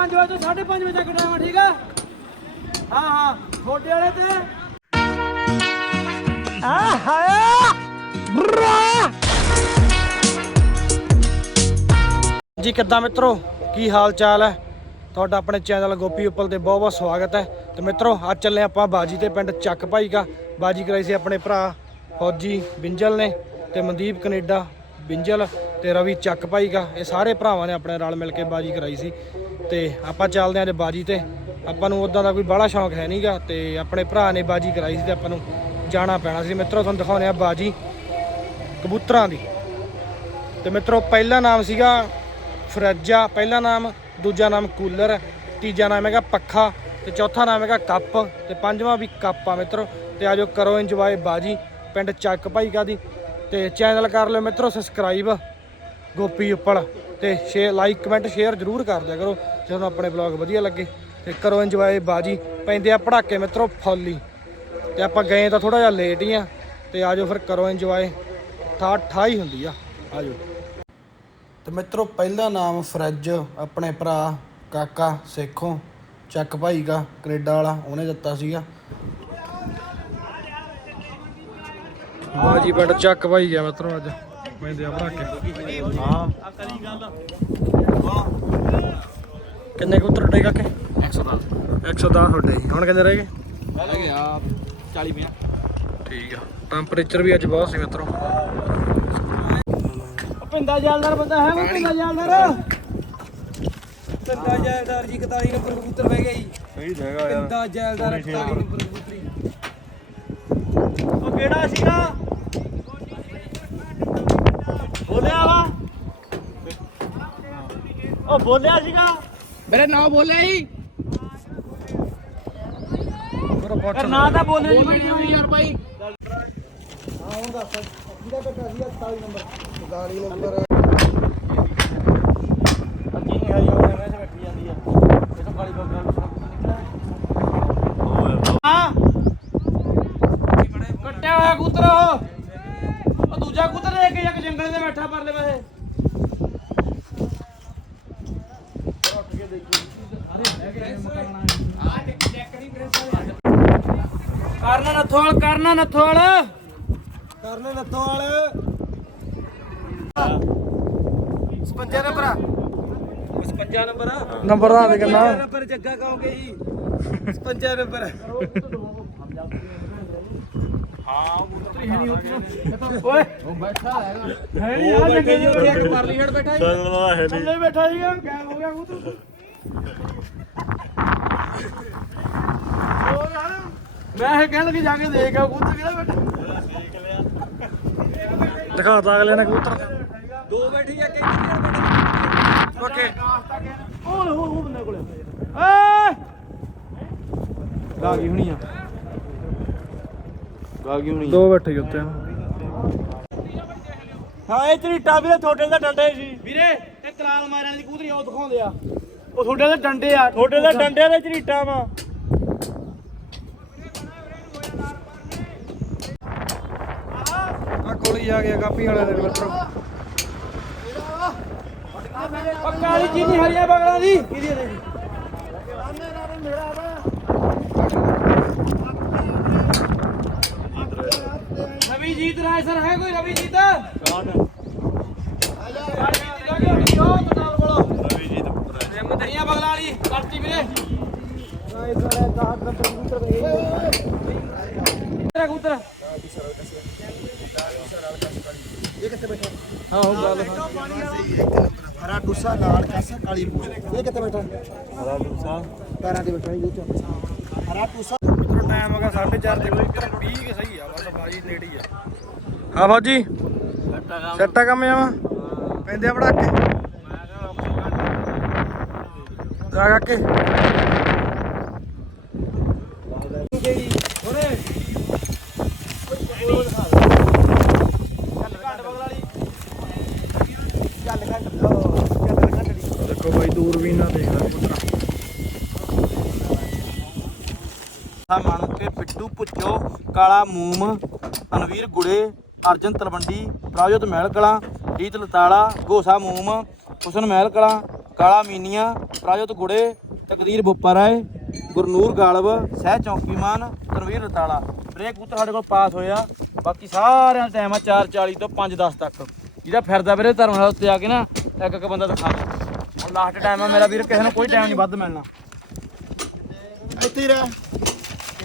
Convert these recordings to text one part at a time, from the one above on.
5 ਵਜੇ ਤੋਂ 5:30 ਵਜੇ ਤੱਕ ਟਾਈਮ ਆ ਠੀਕ ਆ? ਹਾਂ ਹਾਂ ਛੋਟੇ ਵਾਲੇ ਤੇ। ਜੀ ਕਿੱਦਾਂ ਮਿੱਤਰੋ? ਕੀ ਹਾਲ ਚਾਲ ਹੈ? ਤੁਹਾਡਾ ਆਪਣੇ ਚੈਨਲ ਗੋਪੀ ਉੱਪਲ ਤੇ ਬਹੁਤ ਬਹੁਤ ਸਵਾਗਤ ਹੈ। ਤੇ ਮਿੱਤਰੋ ਅੱਜ ਚੱਲੇ ਆਪਾਂ ਬਾਜੀ ਤੇ ਪਿੰਡ ਚੱਕ ਭਾਈ ਕਾ। ਬਾਜੀ ਕਰਾਈ ਸੀ ਆਪਣੇ ਭਰਾ ਫੌਜੀ ਬਿੰਜਲ ਨੇ ਤੇ ਮਨਦੀਪ ਕੈਨੇਡਾ ਬਿੰਜਲ ਤੇ ਰਵੀ ਚੱਕ ਭਾਈ ਕਾ। ਇਹ ਸਾਰੇ ਭਰਾਵਾਂ ਨੇ ਆਪਣੇ ਨਾਲ ਮਿਲ ਕੇ ਬਾਜੀ ਕਰਾਈ ਸੀ। ਤੇ ਆਪਾਂ ਚੱਲਦੇ ਆਂ ਅੱਜ ਬਾਜੀ ਤੇ। ਆਪਾਂ ਨੂੰ ਉਦਾਂ ਦਾ ਕੋਈ ਬਾਹਲਾ ਸ਼ੌਂਕ ਹੈ ਨਹੀਂਗਾ ਤੇ ਆਪਣੇ ਭਰਾ ਨੇ ਬਾਜੀ ਕਰਾਈ ਸੀ ਤੇ ਆਪਾਂ ਨੂੰ ਜਾਣਾ ਪੈਣਾ ਸੀ। ਮਿੱਤਰੋ, ਤੁਹਾਨੂੰ ਦਿਖਾਉਂਦੇ ਆ ਬਾਜੀ ਕਬੂਤਰਾਂ ਦੀ। ਤੇ ਮਿੱਤਰੋ, ਪਹਿਲਾ ਨਾਮ ਸੀਗਾ ਫਰਿੱਜਾ, ਪਹਿਲਾ ਨਾਮ, ਦੂਜਾ ਨਾਮ ਕੂਲਰ, ਤੀਜਾ ਨਾਮ ਹੈਗਾ ਪੱਖਾ ਤੇ ਚੌਥਾ ਨਾਮ ਹੈਗਾ ਕੱਪ ਤੇ ਪੰਜਵਾਂ ਵੀ ਕੱਪ ਆ ਮਿੱਤਰੋ। ਤੇ ਆਜੋ ਕਰੋ ਇੰਜੋਏ ਬਾਜੀ, ਪਿੰਡ ਚੱਕ ਭਾਈਕਾ ਦੀ। ਤੇ ਚੈਨਲ ਕਰ ਲਿਓ ਮਿੱਤਰੋ, ਸਬਸਕ੍ਰਾਈਬ ਗੋਪੀ ਉੱਪਲ। ਤੇ ਸ਼ੇਅਰ ਲਾਈਕ ਕਮੈਂਟ ਸ਼ੇਅਰ ਜ਼ਰੂਰ ਕਰ ਦਿਆ ਕਰੋ। ਜੇ ਤੁਹਾਨੂੰ ਆਪਣੇ ਬਲੌਗ ਵਧੀਆ ਲੱਗੇ। ਤੇ ਕਰੋ ਇੰਜੋਏ ਬਾਜੀ ਪੈਂਦੇ ਆ ਪੜਾਕੇ ਮਿੱਤਰੋ ਫੁੱਲ। ਤੇ ਆਪਾਂ ਗਏ ਤਾਂ ਥੋੜਾ ਜਿਹਾ ਲੇਟ ਹੀ ਆ ਤੇ ਆਜੋ ਫਿਰ ਕਰੋ ਇੰਜੋਏ ਠਾ ਠਾਈ ਹੁੰਦੀ ਆ ਆਜੋ। ਤੇ ਮਿੱਤਰੋ ਪਹਿਲਾ ਨਾਮ ਫਰਿੱਜ ਆਪਣੇ ਭਰਾ ਕਾਕਾ ਸੇਖੋਂ ਚੱਕ ਭਾਈ ਦਾ ਕੈਨੇਡਾ ਵਾਲਾ ਉਹਨੇ ਦਿੱਤਾ ਸੀਗਾ। ਬਾਜੀ ਪਿੰਡ ਚੱਕ ਭਾਈ ਗਿਆ ਮਿੱਤਰੋ ਅੱਜ। ਪੈਂਦੇ ਆ ਭਰਾਕੇ ਹਾਂ ਕਿੰਨੇ ਕਬੂਤਰ ਉੱਡੇ ਕਾਕੇ? 110 110 ਉੱਡੇ ਜੀ। ਹੁਣ ਕਿੰਨੇ ਰਹਿ ਗਏ? ਹੈਗੇ ਆ 40 50 ਠੀਕ ਆ। ਟੈਂਪਰੇਚਰ ਵੀ ਅੱਜ ਬਹੁਤ ਸੀ ਮਿੱਤਰੋ। ਪਿੰਦਾ ਜਾਲਦਾਰ ਬੰਦਾ ਹੈ ਉਹ ਪਿੰਦਾ ਜਾਲਦਾਰ। ਪਿੰਦਾ ਜਾਲਦਾਰ ਜੀ 41 ਨੰਬਰ ਕਬੂਤਰ ਬਹਿ ਗਿਆ ਜੀ। ਸਹੀ ਜਗ੍ਹਾ ਪਿੰਦਾ ਜਾਲਦਾਰ 41 ਨੰਬਰ ਕਬੂਤਰੀ। ਉਹ ਕਿਹੜਾ ਸੀਗਾ ਬੋਲਿਆ ਵਾ। ਉਹ ਬੋਲਿਆ ਸੀਗਾ। ਮੇਰੇ ਨਾਮ ਬੋਲਿਆ ਹੀ ਪਰ ਨਾਂ ਤਾਂ ਬੋਲੇ ਨਹੀਂ ਯਾਰ ਭਾਈ ਕੱਟਿਆ ਹੋਇਆ ਕੂਤਰ ਉਹ। ਉਹ ਦੂਜਾ ਕੂਤਰ ਲੈ ਕੇ ਜਾ ਕੇ ਜੰਗਲ ਦੇ ਬੈਠਾ ਪਰਲੇ ਪਾਸੇ ਕਰਨਾ ਕਰਨਾ ਨਥੋਲ ਕਰਨਾ ਨਥੋਲ 55 ਨੰਬਰ ਆ। 55 ਨੰਬਰ ਆ। ਨੰਬਰ ਦਾ ਕਿੰਨਾ। ਨੰਬਰ ਜੱਗਾ ਕਹੋਗੇ ਜੀ। 55 ਨੰਬਰ ਓਏ। ਉਹ ਬੈਠਾ ਹੈਗਾ। ਹੈ ਨਹੀਂ ਆ ਜੱਗੇ ਜੀ ਇੱਕ ਪਰਲੀ ਹੇਠ ਬੈਠਾ ਹੀ ਚੱਲਣਾ ਹੈ ਥੱਲੇ ਬੈਠਾ ਸੀਗਾ ਗਾਇਬ ਹੋ ਗਿਆ ਕੂਤਰ ਹੋਰ ਯਾਰ ਮੈਂ ਇਹ ਕਹਿਣ ਲੱਗੀ ਜਾ ਕੇ ਦੇਖ ਆ ਕੂਤਰ ਕਿਹੜਾ ਬੈਠਾ? ਦਿਖਾਤਾ ਅਗਲੇ ਨੇ ਕਬੂਤਰ। ਦੋ ਬੈਠੀ ਆ ਕਿ ਕਿੰਨੇ ਬੈਠੇ ਓਕੇ। ਓਏ ਹੋ ਹੋ ਬੰਦੇ ਕੋਲੇ। ਏ ਗਾਗੀ ਹੁਣੀ ਆ। ਗਾਗੀ ਹੁਣੀ ਦੋ ਬੈਠੇ ਉੱਤੇ ਹਾਂ ਇਹ ਝਰੀਟਾ ਵੀਰੇ ਤੁਹਾਡੇ ਦਾ ਡੰਡੇ ਸੀ। ਵੀਰੇ ਇਹ ਤਲਾਲ ਮਾਰਨ ਦੀ ਕੂਤਰੀ ਉਹ ਦਿਖਾਉਂਦੇ ਆ। ਉਹ ਤੁਹਾਡੇ ਦੇ ਡੰਡੇ ਆ। ਤੁਹਾਡੇ ਦੇ ਡੰਡੇ ਦੇ ਝਰੀਟਾ ਵਾ। ਕੋਲੀ ਆ ਗਿਆ ਕਾਪੀ ਵਾਲੇ ਦੇ ਮਿੱਤਰੋ। ਪੱਕਾ ਦੀ ਚੀਨੀ ਹਰੀਆ ਬਗਲਾ ਦੀ। ਕਿਹਦੀ ਦੇ ਜੀ ਰਵੀ ਜੀਤ ਰਾਏ ਸਰ ਹੈ ਕੋਈ ਰਵੀ ਜੀਤ ਕੌਣ ਮਦਰੀਆਂ ਬਗਲਾ ਵਾਲੀ ਕਰਤੀ ਵੀਰੇ। ਤੇਰਾ ਕਬੂਤਰ। ਹਾਂ ਉਹ ਗੱਲ ਹਰਾ ਟੁੱਸਾ ਲਾਲ ਕਾਸਾ ਕਾਲੀ ਪੂਛ ਇਹ ਕਿੱਥੇ ਬੈਠਾ? ਹਰਾ ਟੁੱਸਾ ਪੈਰਾਂ ਤੇ ਬੈਠਾ ਇਹ ਚ ਹਰਾ ਟੁੱਸਾ ਮਿੱਤਰੋ ਟਾਈਮ ਹੋ ਗਿਆ 4:30 ਦੇ ਵਜੇ 20 ਕੇ ਸਹੀ ਆ ਬਸ ਬਾਜੀ ਨੇੜੇ ਆ। ਹਾਂ ਬਾਜੀ। ਸੱਟਾ ਕੰਮ। ਜਾਵਾ ਪੈਂਦੇ ਆ ਬੜਾ ਕੇ ਜਾ ਕੇ ਦੇਖੋ ਬਾਈ ਦੂਰਬੀਨ ਨਾਲ ਦੇਖਦਾ ਪੁੱਤਰਾ ਮੰਨ ਕੇ ਪਿੱਟੂ ਪੁੱਚੋ ਕਾਲਾ ਮੂਮ, ਅਨਵੀਰ ਗੁੜੇ, ਅਰਜਨ ਤਲਵੰਡੀ, ਪ੍ਰਾਜੋਤ ਮਹਿਲ ਕਲਾਂ ਰੀਤ ਲਤਾੜਾ ਗੋਸਾ ਮੂਮ, ਹੁਸਨ ਮਹਿਲ ਕਲਾਂ ਕਾਲਾ ਮੀਨੀਆ, ਪ੍ਰਾਜੋਤ ਗੁੜੇ, ਤਕਦੀਰ ਬੁੱਪਾ ਰਾਏ ਗੁਰਨੂਰ ਗਾਲਵ, ਸਹਿ ਚੌਕੀਮਾਨ ਤਨਵੀਰ ਰਤਾਲਾ ਬ੍ਰੇਕ ਕਬੂਤਰ ਸਾਡੇ ਕੋਲ ਪਾਸ ਹੋਇਆ। ਬਾਕੀ ਸਾਰਿਆਂ ਦਾ ਟਾਈਮ ਆ 4:40 ਤੋਂ 5:10 ਤੱਕ। ਜਿਹਦਾ ਫਿਰਦਾ ਵੀਰੇ ਧਰਮਸ਼ਾਲਾ ਉੱਤੇ ਆ ਕੇ ਨਾ ਇੱਕ ਇੱਕ ਬੰਦਾ ਦਿਖਾ ਦੇ ਹੁਣ ਲਾਸਟ ਟਾਈਮ ਆ ਮੇਰਾ ਵੀਰ ਕਿਸੇ ਨੂੰ ਕੋਈ ਟਾਈਮ ਨਹੀਂ ਵੱਧ ਮਿਲਣਾ। ਇੱਥੇ ਹੀ ਰਹਿ।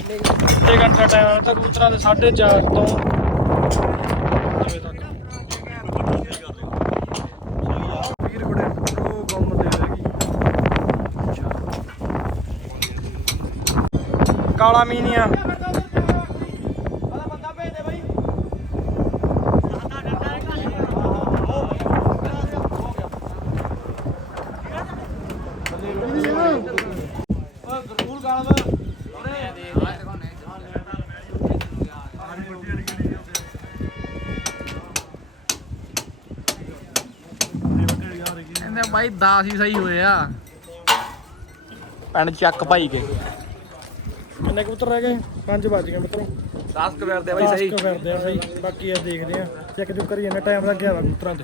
ਅੱਧੇ ਘੰਟਾ ਟਾਈਮ ਤਾਂ ਕਬੂਤਰਾਂ ਦੇ 4:30 ਤੋਂ ਵਜੇ ਤੱਕ। ਵੀਰ ਬੜੇ ਉਹ ਗੁੰਮ ਦੇ ਰਹਿ ਗਈ ਕਾਲਾ ਮੀਨੀਆ। ਬਾਈ 10 ਹੀ ਸਹੀ ਹੋਏ ਆ। ਪਿੰਡ ਚੱਕ ਭਾਈ ਕੇ। ਕਿੰਨੇ ਕਬੂਤਰ ਰਹਿ ਗਏ? 5 ਵੱਜ ਗਏ ਮਿੱਤਰੋ। 10 ਕ ਕਰਦੇ ਆ ਬਾਈ ਸਹੀ। ਫਿਰਦੇ ਆ ਸਹੀ ਬਾਕੀ ਆ ਦੇਖਦੇ ਆ। ਚੈੱਕ ਚੁੱਕ ਕਰੀ ਜਾਂਦੇ ਟਾਈਮ ਲੱਗਿਆ ਵਾ ਕਬੂਤਰਾਂ 'ਚ।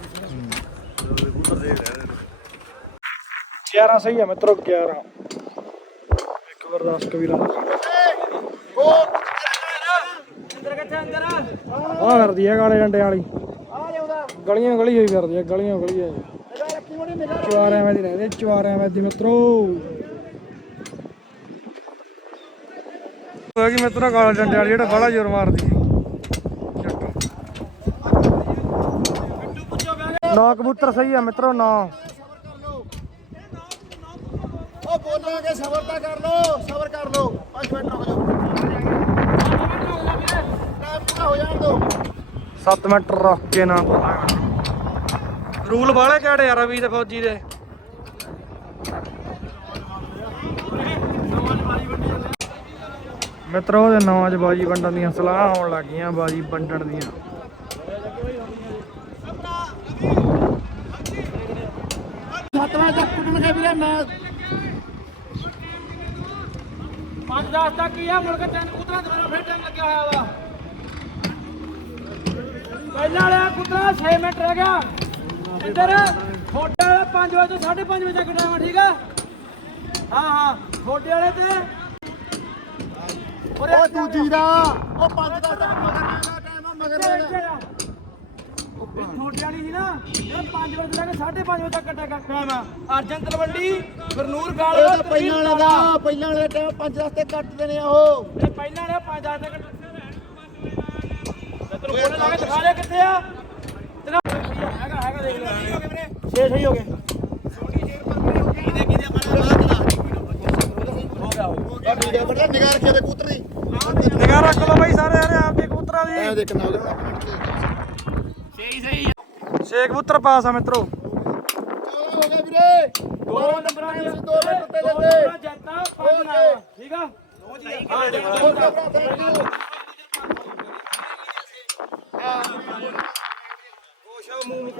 11 ਸਹੀ ਆ ਮਿੱਤਰੋ 11 ਇੱਕ ਵਾਰ 10 ਕਬੀਰਾਂ ਦਾ ਅੰਦਰ ਕਿੱਥੇ ਅੰਦਰ ਆ ਫਿਰਦੀ ਆ ਕਾਲੇ ਡੰਡੇ ਵਾਲੀ। ਗਲੀਆਂ ਗਲੀ ਹੋਈ ਫਿਰਦੀ ਆ ਗਲੀਆਂ ਗਲੀ ਆ ਚਵਾਰਿਆਂ ਵਿੱਚ ਦੀ ਰਹਿੰਦੇ ਚਵਾਰਿਆਂ ਵਿੱਚ ਦੀ ਮਿੱਤਰੋ। ਹੋਇਆ ਕਿ ਮਿੱਤਰੋ ਕਾਲੇ ਡੰਡੇ ਵਾਲੀ ਜਿਹੜਾ ਬੜਾ ਜ਼ੋਰ ਮਾਰਦੀ ਨੌ ਕਬੂਤਰ ਸਹੀ ਆ ਮਿੱਤਰੋ ਨੌ। ਉਹ ਬੋਲਾਂਗੇ ਸਬਰ ਤਾਂ ਕਰ ਲੋ ਸਬਰ ਕਰ ਲੋ 5 ਮਿੰਟ ਰੁਕ ਜਾਓ। ਟਾਈਮ ਪੂਰਾ ਹੋ ਜਾਣ ਦੋ 7 ਮਿੰਟ ਰੱਖ ਕੇ ਨਾ। ਰੂਲ ਵਾਲੇ ਕਿਹੜੇ ਯਾਰ ਵੀ ਤੇ ਫੌਜੀ ਦੇ। ਮਿੱਤਰੋ ਦੇ ਨੌਂ ਚ ਬਾਜੀ ਵੰਡਣ ਦੀਆਂ ਸਲਾਹਾਂ ਆਉਣ ਲੱਗ ਗਈਆਂ, ਬਾਜੀ ਵੰਡਣ ਦੀਆਂ। ਸੱਤਵਾਂ ਤੱਕ ਕੁੱਟਣਗੇ ਵੀਰੇ ਮੈਂ। 5-10 ਤੱਕ ਹੀ ਆ, ਮੁੜ ਕੇ ਤਿੰਨ ਕੁੱਤਰਾ ਦੁਬਾਰਾ ਫੇਰ ਟਾਈਮ ਲੱਗਿਆ ਹੋਇਆ ਵਾ। ਪਹਿਲਾਂ ਵਾਲਾ ਕੁੱਤਰਾ 6 ਮਿੰਟ ਰਹਿ ਗਿਆ। ਇੱਧਰ ਛੋਟੇ ਵਾਲਾ 5 ਵਜੇ ਤੋਂ 5:30 ਵਜੇ ਤੱਕ ਟਾਈਮ ਠੀਕ ਆ? ਹਾਂ ਹਾਂ ਛੋਟੇ ਵਾਲੇ ਤੇ। ਉਹ ਦੂਜੀ ਦਾ। ਉਹ 5 10 ਤੱਕ ਮਗਰ ਲੈਣਾ ਟਾਈਮ ਆ ਮਗਰ ਲੈਣਾ ਛੋਟੇ ਵਾਲੀ ਸੀ ਨਾ ਇਹ 5 ਵਜੇ ਤੋਂ ਲੈ ਕੇ 5:30 ਵਜੇ ਤੱਕ ਟਾਈਮ ਟਾਈਮ ਆ ਅਰਜਨ ਤਲਵੰਡੀ ਗੁਰਨੂਰ ਗਾਲ ਤਾਂ ਪਹਿਲਾਂ ਵਾਲੇ ਦਾ ਪਹਿਲਾਂ ਵਾਲੇ ਟਾਈਮ 5 10 ਤੇ ਕੱਟ ਦੇਣੇ ਆ ਉਹ। ਇਹ ਪਹਿਲਾਂ ਵਾਲਾ 5-10 ਤੱਕ ਤੇ ਤੈਨੂੰ ਕੋਲ ਲਾ ਕੇ ਦਿਖਾ ਲਿਆ ਕਿੱਥੇ ਆ ਤੇਰਾ ਹੈਗਾ ਹੈਗਾ ਦੇਖ ਲੈ 6 ਸਹੀ ਹੋ ਗਏ। ਨਿਗਾਹ ਰੱਖਿਆ ਤੇ ਕਬੂਤਰ ਦੀ ਨਿਗਾਹ ਰੱਖ ਲਓ ਬਾਈ ਸਾਰੇ ਯਾਰ ਆਪਦੇ ਕਬੂਤਰਾਂ ਦੀ। ਦੇਖਣਾ ਉਹਦੇ ਨਾਲ ਸਹੀ ਸਹੀ ਛੇ ਕਬੂਤਰ ਪਾਸ ਆ ਮਿੱਤਰੋ। ਹੋ ਗਿਆ ਵੀਰੇ ਦੋ ਨੰਬਰਾਂ ਦੇ ਦੋ ਮਿੰਟ ਉੱਤੇ ਨੰਬਰਾਂ ਜੱਟਾਂ ਪੰਜ ਨਾਮ ਠੀਕ ਆ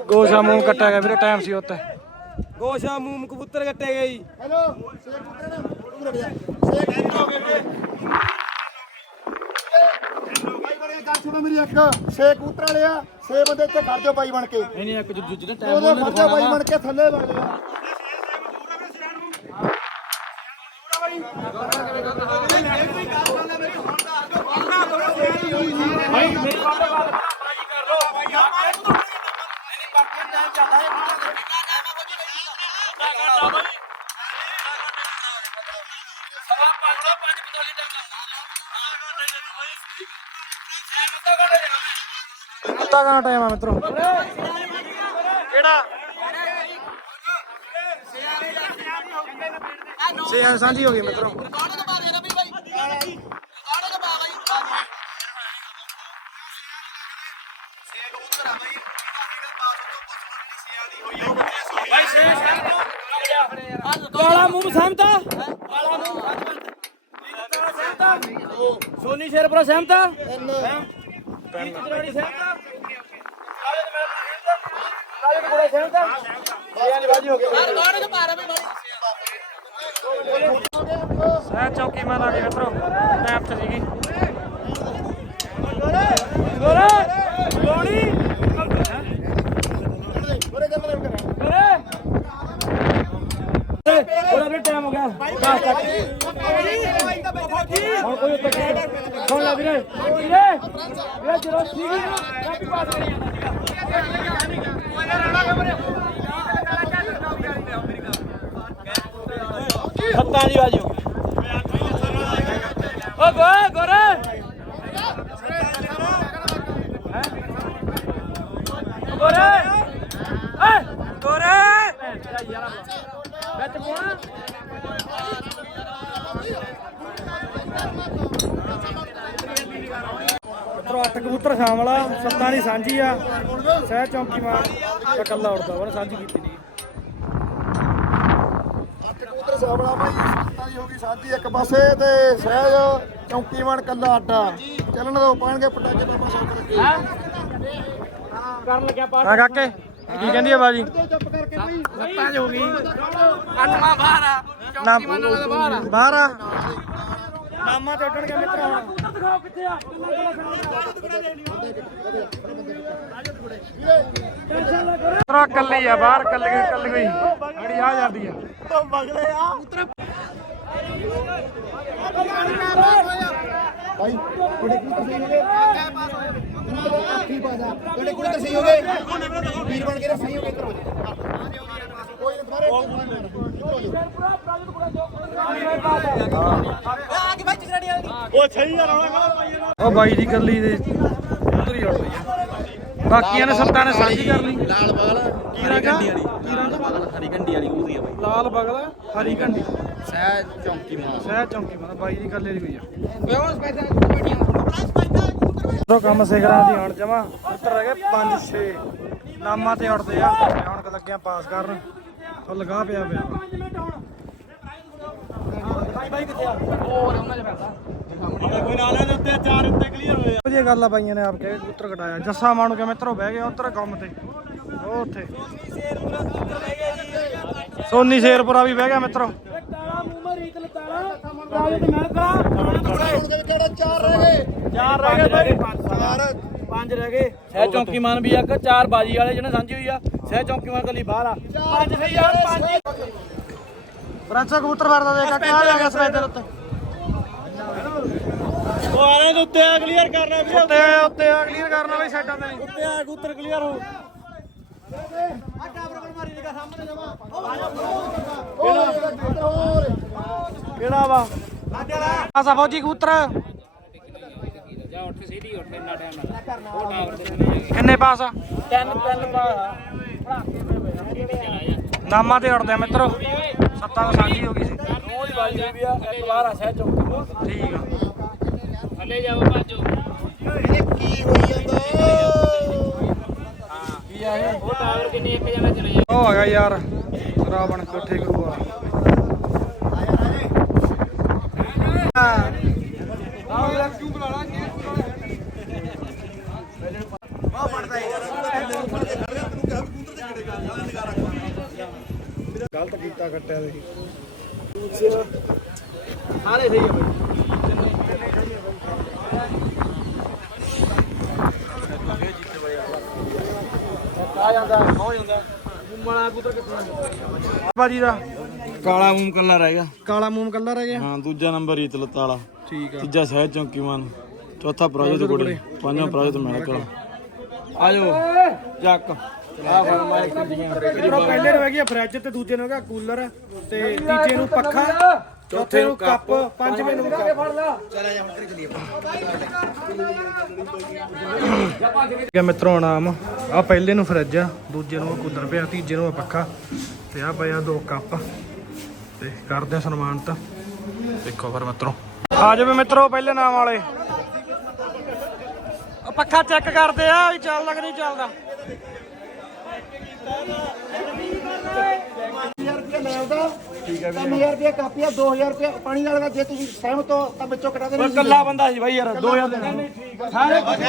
ਗੋਸ਼ਾ ਮੂੰਹ ਕੱਟਿਆ ਗਿਆ ਵੀਰੇ ਟਾਈਮ ਸੀ ਉੱਤੇ ਗੋਸ਼ਾ ਮੂਮ ਕਬੂਤਰ ਕੱਟੇ ਗਏ ਜੀ। ਹੈਲੋ ਸੇ ਕਬੂਤਰ ਨਾ ਫੋਟੋ ਲੈ ਸੇ ਕਬੂਤਰ ਹੋ ਗਏ ਵੀਰੇ ਭਾਈ ਬੜੇ ਗੱਲ ਸੁਣੋ ਮੇਰੀ ਇੱਕ ਸੇ ਕਬੂਤਰ ਵਾਲੇ ਆ ਸੇ ਬੰਦੇ ਇੱਥੇ ਖੜ ਜਾਓ ਬਾਈ ਬਣ ਕੇ। ਨਹੀਂ ਨਹੀਂ ਇੱਕ ਜੁੱਜ ਦੇ ਉਹਦੇ ਖੜ ਜਾਓ ਬਾਈ ਬਣ ਕੇ ਥੱਲੇ ਵਗ ਲਿਆ ਭਾਈ ਮੇਰੀ ਸਵਾ ਪੰਜ ਤੋਂ ਪੰਜ ਪਤਾਲੀ ਟਾਈਮ ਲੱਗਦਾ ਅੱਧਾ ਘੰਟਾ ਟਾਈਮ ਆ ਮਿੱਤਰੋ? ਕਿਹੜਾ? ਸੇ ਸਾਂਝੀ ਹੋ ਗਈ ਮਿੱਤਰੋ। ਮੂੰਹ ਸਹਿਮਤਾ ਕਾਲਾ ਮੂੰਹ ਸਹਿਮਤਾ ਸੋਨੀ ਸ਼ੇਰਪੁਰਾ ਸਹਿਮਤਾ ਪੈਨ ਜਰਾੜੀ ਸਹਿਮਤਾ ਕਾਲੇ ਦੇ ਕਾਲੇ ਦੇ ਕੋਲੇ ਸਹਿਮਤਾ ਸਹਿ ਚੌਕੀ ਆ ਗਈ ਮਿੱਤਰੋ ਟਾਈਮ ਤੇ ਸੀਗੀ। ਗੋਰਾ ਲੋਣੀ ਉਹਦੇ ਕੰਮ ਕਰਾਂ ਗੋਰੇ ਉਹਦਾ ਵੀ ਟਾਈਮ ਹੋ ਗਿਆ ਦਸ ਤੱਕ ਹੁਣ ਕੋਈ ਉੱਤੇ ਸੁਣ ਲੈ ਵੀਰੇ ਵੀਰੇ ਵੀਰੇ ਜਦੋਂ ਠੀਕ ਹੈ ਨਾ ਕਾਪੀ ਪਾਸ ਕਰੀ ਜਾਂਦਾ ਸੀਗਾ ਸੱਤਾਂ ਦੀ ਬਾਜੀ ਓ ਗੋਰੇ ਗੋਰੇ ਗੋਰੇ ਏ ਗੋਰੇ ਵਿੱਚ ਕੋਣਾ ਮਿੱਤਰੋ ਅੱਠ ਕਬੂਤਰ ਸ਼ਾਮਲ ਆ ਸੱਤਾਂ ਦੀ ਸਾਂਝੀ ਆ। ਸਹਿ ਚੌਂਕੀ ਮਾਰ ਤਾਂ ਕੱਲਾ ਉੜਦਾ ਉਹਨੇ ਸਾਂਝੀ ਕੀਤੀ ਨਹੀਂ। ਅੱਠ ਕਬੂਤਰ ਸਾਹਮਣਾ ਭਾਈ ਸੱਤਾਂ ਦੀ ਹੋ ਗਈ ਸਾਡੀ ਇੱਕ ਪਾਸੇ ਤੇ ਸਹਿਜ ਚੌਂਕੀਵਾਨ ਕੱਲਾ ਅੱਡਾ। ਚੱਲਣ ਦੋ ਪਾਣਗੇ ਪਟਾਕੇ ਬਾਬਾ ਸੌ ਕਰਨ ਲੱਗਿਆ ਪਾਸ। ਆ ਕਾਕੇ ਕੀ ਕਹਿੰਦੀ ਆ ਬਾਜੀ? ਚੁੱਪ ਕਰਕੇ ਭਾਈ ਅੱਠਵਾਂ ਬਾਹਰ ਆ। ਨਾ ਬਾਹਰ ਆ। ਨਾਮਾ ਤੇ ਉੱਡਣਗੇ ਮਿੱਤਰੋ ਹੁਣ। ਕਬੂਤਰ ਦਿਖਾਓ ਕਿੱਥੇ ਆ ਮਿੱਤਰੋ ਕੱਲੀ ਆ ਬਾਹਰ ਕੱਲੀ ਗਈ ਕੱਲੀ ਗਈ ਅੜੀ ਆ ਜਾਂਦੀ ਆ। ਭਾਈ ਕੁੜੇ ਕਬੂਤਰ ਸਹੀ ਹੋ ਗਏ ਕੀ ਪਾਦਾ ਕੁੜੇ ਕਬੂਤਰ ਸਹੀ ਹੋ ਗਏ ਵੀਰ ਬਣ ਕੇ ਸਹੀ ਹੋ ਗਏ ਇੱਧਰ ਹੋ ਜਾ ਕੋਈ ਸਾਰੇ ਉਹ ਬਾਈ ਦੀ ਕੱਲੀ ਦੇ ਉਧਰ ਹੀ ਉੱਡਦੀ ਆ। ਬਾਕੀਆਂ ਨੇ ਸੱਤਾਂ ਨੇ ਸਾਂਝੀ ਕਰ ਲਈ। ਲਾਲ ਬਗਲ ਕੀ? ਰੰਗ ਆ? ਕੀ? ਰੰਗ ਬਗਲ ਹਰੀ ਕੰਡੀ ਵਾਲੀ ਉਹਦੀ ਆ ਬਾਈ। ਲਾਲ ਬਗਲ ਹਰੀ ਘੰਡੀ ਸਹਿ ਚੌਂਕੀ ਮਾਰ ਸਹਿ ਚੌਂਕੀ ਮਾ ਬਾਈ ਦੀ ਕੱਲੇ ਦੀ ਹੋਈ ਆ। ਉਹ ਕੰਮ ਸਿਖਰਾਂ ਦੀ ਹਣ ਜਮਾ। ਉੱਤਰ ਰਹਿ ਗਏ 5 6 ਨਾਮਾਂ ਤੇ ਉੱਡਦੇ ਆ। ਤੇ ਹੁਣ ਕਿ ਲੱਗਿਆ ਪਾਸ ਕਰਨ। ਉਹ ਲਗਾ ਪਿਆ ਪਿਆ। ਵਾ। ਵਧੀਆ ਗੱਲ ਆ ਬਾਈਆਂ ਨੇ ਆਪ ਕਹੇ ਕਬੂਤਰ ਕਟਾਇਆ। ਜੱਸਾ ਮਾਣੂ ਕੇ ਮਿੱਤਰੋ ਬਹਿ ਗਏ ਉੱਤਰ ਕੰਮ ਤੇ? ਉਹ ਉੱਥੇ। ਸੋਨੀ ਸ਼ੇਰਪੁਰਾ ਵੀ ਬਹਿ ਗਿਆ ਮਿੱਤਰੋ। ਤਾਲਾ ਮੂੰਹ ਮਾ ਰੀਤ ਲਤਾਲਾ ਰਾਜੇ ਤੇ ਮੈਂ ਕਰਾ ਹੁਣ ਦੇ ਕਿਹੜਾ ਚਾਰ ਰਹਿ ਗਏ। ਚਾਰ ਰਹਿ ਗਏ ਬਾਈ। ਚਾਰ ਪੰਜ ਰਹਿ ਗਏ। ਸਹਿ ਚੌਂਕੀ ਮਾਨ ਵੀ ਇੱਕ ਚਾਰ ਬਾਜੀ ਵਾਲੇ ਜਿਹਨੇ ਸਾਂਝੀ ਹੋਈ ਆ ਸਹਿ ਚੌਂਕੀ ਮਾਨ ਕੱਲੀ ਬਾਹਰ ਆ। ਪੰਜ ਸਹੀ ਆ ਪੰਜ ਫਰਾਂਸਾ ਕਬੂਤਰ ਵਰਦਾ ਦੇ ਕਾਕਾ ਆ ਗਿਆ ਸਵੈਦਰ ਉੱਤੇ। ਉਹ ਆਲੇ ਦੇ ਉੱਤੇ ਕਲੀਅਰ ਕਰਨਾ ਉੱਤੇ ਉੱਤੇ ਆ ਕਲੀਅਰ ਕਰਨ ਵਾਲੀ ਸਾਈਡਾਂ ਤੇ ਨਹੀਂ ਉੱਤੇ ਆ ਕਬੂਤਰ ਕਲੀਅਰ ਹੋ। ਕਿਹੜਾ ਵਾ? ਆਸਾ ਫੌਜੀ ਕਬੂਤਰ। ਕਿੰਨੇ ਪਾਸ ਆ? ਤਿੰਨ ਤਿੰਨ ਪਾ ਨਾਮਾਂ ਤੇ ਉੜਦੇ ਆ ਮਿੱਤਰੋ। ਸੱਤਾਂ ਦਾ ਸਾਂਝੀ ਹੋ ਗਈ ਸੀ। ਉਹ ਦੀ ਬਾਜੀ ਵੀ ਆ ਇੱਕ ਬਾਹਰ ਆ ਸਹਿ ਚੌਂਕੀ ਠੀਕ ਆ ਇਹ ਕੀ ਹੋਈ ਜਾਂਦਾ ਉਹ ਹੈਗਾ ਯਾਰ ਰਾਵਣ ਕੋਠੇ ਗੁਰੂ ਵਾਲਾ ਕੀਤਾ ਕੱਟਿਆ ਦੇ ਸਾਰੇ ਸਹੀ ਆ ਬਾਈ। ਆ ਜਾਂਦਾ ਹੋ ਜਾਂਦਾ ਕਿੱਥੇ ਦਾ? ਕਾਲਾ ਮੂੰਹ ਕੱਲਾ ਰਹਿ ਗਿਆ। ਕਾਲਾ ਮੂਮ ਕੱਲਾ ਰਹਿ ਗਿਆ? ਹਾਂ ਦੂਜਾ ਨੰਬਰ ਰੀਤ ਲਤਾਲਾ ਠੀਕ ਆ। ਤੀਜਾ ਸਹਿ ਚੌਂਕੀ ਮਾਨ ਚੌਥਾ ਪ੍ਰਾਜੋਤ ਗੁੜੇ ਪੰਜਵਾਂ ਪ੍ਰਾਜੋਤ ਮੈਡਕਲ ਆਜੋ ਚੱਕ। ਆ ਫੜ ਮਾਰ ਪਹਿਲੇ ਨੂੰ ਹੈਗੀ ਆ ਤੇ, ਦੂਜੇ ਨੂੰ ਹੈਗਾ ਕੂਲਰ ਤੇ ਤੀਜੇ ਨੂੰ ਪੱਖਾ, ਚੌਥੇ ਨੂੰ ਕੱਪ, ਪੰਜਵੇਂ ਨੂੰ ਕੱਪ। ਠੀਕ ਹੈ ਮਿੱਤਰੋ ਨਾਮ ਆ ਪਹਿਲੇ ਨੂੰ ਫਰਿੱਜ ਆ, ਦੂਜੇ ਨੂੰ ਕੂਲਰ ਪਿਆ, ਤੀਜੇ ਨੂੰ ਆ ਪੱਖਾ। ਤੇ ਆ ਪਿਆ ਦੋ ਕੱਪ। ਤੇ ਕਰਦੇ ਆ ਸਨਮਾਨਤ ਦੇਖੋ ਫਿਰ ਮਿੱਤਰੋ। ਆ ਜਾਵੇ ਮਿੱਤਰੋ, ਪਹਿਲੇ ਨਾਮ ਵਾਲੇ। ਉਹ ਪੱਖਾ ਚੈੱਕ ਕਰਦੇ ਆ, ਵੀ ਚੱਲਦਾ ਕਿ ਨਹੀਂ ਚੱਲਦਾ। Terra, terra, terra. 1000 ਰੁਪਏ ਲੈਣ ਦਾ ਠੀਕ ਹੈ 3000 ਰੁਪਏ ਕਾਪੀਆ 2000 ਰੁਪਏ ਪਾਣੀ ਵਾਲਾ ਦਾ ਜੇ ਤੁਸੀਂ ਸਹਿਮਤ ਹੋ ਤਾਂ ਵਿੱਚੋਂ ਕਟਾ ਦੇਣਾ ਕੱਲਾ ਬੰਦਾ ਸੀ ਬਾਈ ਯਾਰ 2000 ਦੇ ਸਾਰੇ ਸਹਿਮਤ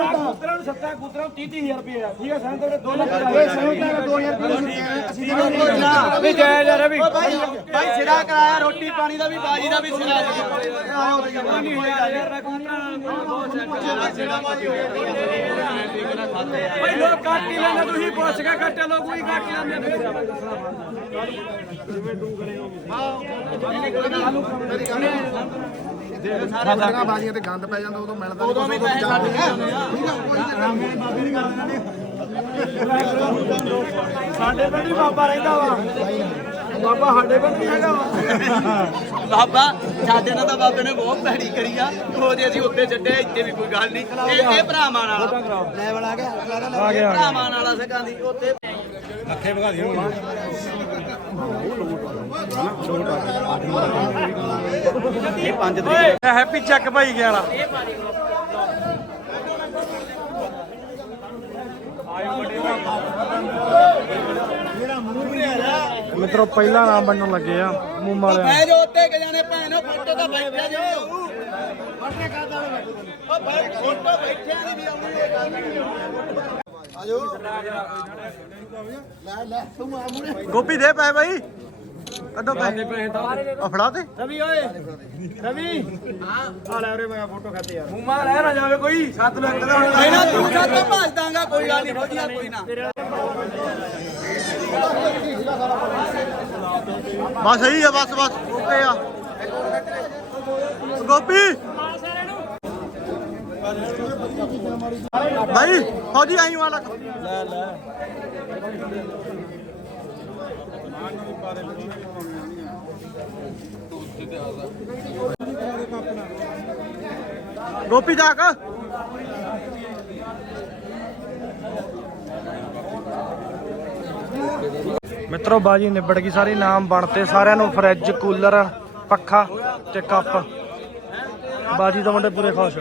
ਆ ਕਬੂਤਰਾਂ ਨੂੰ ਸੱਤਾ ਕਬੂਤਰਾਂ ਨੂੰ 30 30000 ਰੁਪਏ ਆ ਠੀਕ ਹੈ ਸਾਨੂੰ ਤੇ 2 ਲੱਖ ਇਹ ਸਹਿਮਤ ਆ 2000 ਰੁਪਏ ਅਸੀਂ ਦੇਵਾਂਗੇ ਵੀ ਜੈ ਯਾਰ ਵੀ ਭਾਈ ਸਿਰਾ ਕਰਾਇਆ ਰੋਟੀ ਪਾਣੀ ਦਾ ਵੀ ਬਾਜੀ ਦਾ ਵੀ ਸਿਰਾ ਨਹੀਂ ਹੋਇਆ। ਯਾਰ ਕਬੂਤਰਾਂ ਨਾਲ ਬਹੁਤ ਭਾਈ ਲੋਕ ਕੱਟ ਹੀ ਲੈਂਦੇ ਤੁਸੀਂ ਪੁੱਛ ਕੇ ਕੱਟੇ ਲੋਕ ਵੀ ਕੱਟ ਸਾਰੀਆਂ ਬਾਜ਼ੀਆਂ ਤੇ ਗੰਦ ਪੈ ਜਾਂਦਾ ਉਦੋਂ ਮਿਲਦਾ ਉਦੋਂ ਵੀ ਪੈਸੇ ਕੱਢ ਸਾਡੇ ਪਿੰਡ ਵੀ ਬਾਬਾ ਰਹਿੰਦਾ ਵਾ। ਬਾਬਾ ਸਾਡੇ ਪਿੰਡ ਵੀ ਹੈਗਾ ਵਾ। ਬਾਬਾ ਸਾਡੇ ਨਾਲ ਤਾਂ ਬਾਬੇ ਨੇ ਬਹੁਤ ਭੈੜੀ ਕਰੀ ਆ। ਉਹ ਜੇ ਅਸੀਂ ਉੱਤੇ ਛੱਡੇ ਇੱਥੇ ਵੀ ਕੋਈ ਗੱਲ ਨਹੀਂ। ਇਹ ਇਹ ਭਰਾਵਾਂ ਨਾਲ। ਲੈਵਲ ਆ ਗਿਆ। ਆ ਗਿਆ ਭਰਾਵਾਂ ਨਾਲ ਸਕਾਂ ਦੀ। ਉੱਥੇ ਇਹ ਹੈਪੀ ਚੱਕ ਭਾਈ ਗਿਆ ਵਾਲਾ ਮਿੱਤਰੋ ਪਹਿਲਾ ਨਾਮ ਬਣਨ ਲੱਗੇ ਆ ਮੂੰਹ ਵਾਲਿਆਂ ਬਹਿ ਜਾਓ ਉੱਤੇ ਕਿ ਜਾਣੇ ਭੈਣੋ ਫੋਟੋ ਤਾਂ ਬੈਠਿਆ ਬੈ- ਫੋਟੋ ਬੈਠਿਆਂ ਦੀ ਵੀ ਆਉਣੀ ਇਹ ਗੱਲ ਗੋਪੀ ਦੇ ਪੈ ਬਾਈ। ਕੱਢੋ ਪੈ। ਅਫੜਾ ਤੇ। ਰਵੀ ਓਏ। ਰਵੀ। ਹਾਂ। ਆ ਲੈ ਉਰੇ ਮੈਂ ਫੋਟੋ ਖਾਤੇ ਯਾਰ। ਮੂੰਮਾ ਰਹਿ ਨਾ ਜਾਵੇ ਕੋਈ। ਸੱਤ ਲੱਖ ਦਾ ਹੁਣ। ਇਹਨਾਂ ਤੂੰ ਸਾਥੋਂ ਭੱਜ ਦਾਂਗਾ ਕੋਈ ਗੱਲ ਨਹੀਂ ਵਧੀਆ ਕੋਈ ਨਾ। ਬਸ ਸਹੀ ਆ ਬਸ ਬਸ। ਓਕੇ ਆ। ਗੋਪੀ। ਭਾਈ ਫੌਜੀ ਆਈ ਵਾਲਾ। ਲੈ ਲੈ ਗੋਪੀ ਤੱਕ ਮਿੱਤਰੋ, ਬਾਜੀ ਨਿਬੜ ਗਈ ਸਾਰੀ, ਨਾਮ ਬਣਤੇ ਸਾਰਿਆਂ ਨੂੰ, ਫਰਿੱਜ, ਕੂਲਰ, ਪੱਖਾ ਤੇ ਕੱਪ। ਬਾਜੀ ਤੋਂ ਮੁੰਡੇ ਪੂਰੇ ਖੁਸ਼